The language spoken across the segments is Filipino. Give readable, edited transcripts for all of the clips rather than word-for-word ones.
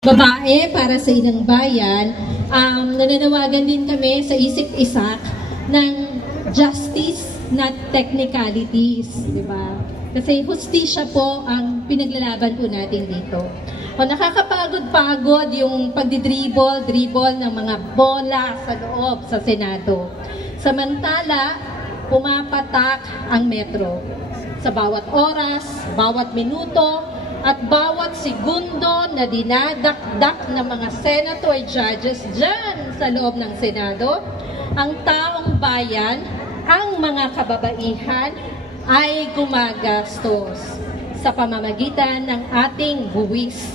Babae para sa Inang Bayan, nananawagan din kami sa isip-isak ng justice, not technicalities, di ba? Kasi hustisya po ang pinaglalaban po natin dito. O nakakapagod-pagod yung pagdidribble ng mga bola sa loob sa Senado. Samantala, pumapatak ang metro. Sa bawat oras, bawat minuto, at bawat segundo na dinadakdak ng mga senator judges dyan sa loob ng Senado, ang taong bayan, ang mga kababaihan ay gumagastos sa pamamagitan ng ating buwis.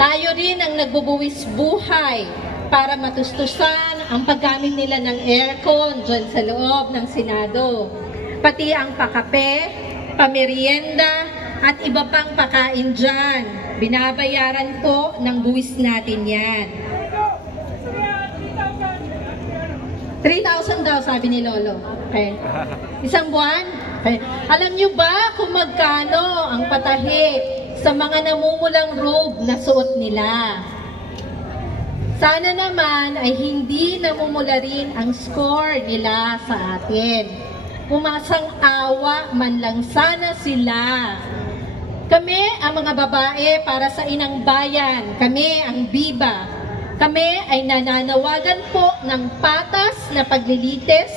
Tayo rin ang nagbubuwis buhay para matustusan ang paggamit nila ng aircon dyan sa loob ng Senado. Pati ang pakape, pamerienda, at iba pang pakain dyan. Binabayaran po ng buwis natin yan. 3,000 daw, sabi ni Lolo. Okay. Isang buwan? Okay. Alam nyo ba kung magkano ang patahi sa mga namumulang robe na suot nila? Sana naman ay hindi namumula rin ang score nila sa atin. Pumasang-awa man lang sana sila. Kami ang mga babae para sa Inang Bayan. Kami ang biba. Kami ay nananawagan po ng patas na paglilitis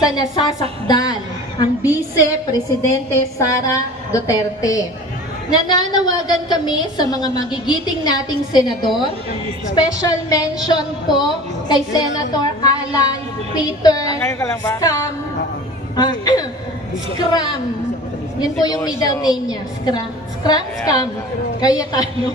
sa nasasakdal, ang Vice Presidente Sara Duterte. Nananawagan kami sa mga magigiting nating senador. Special mention po kay Senator Alan Peter Scram. Yan po yung middle name niya. Scram. Kaya tayo.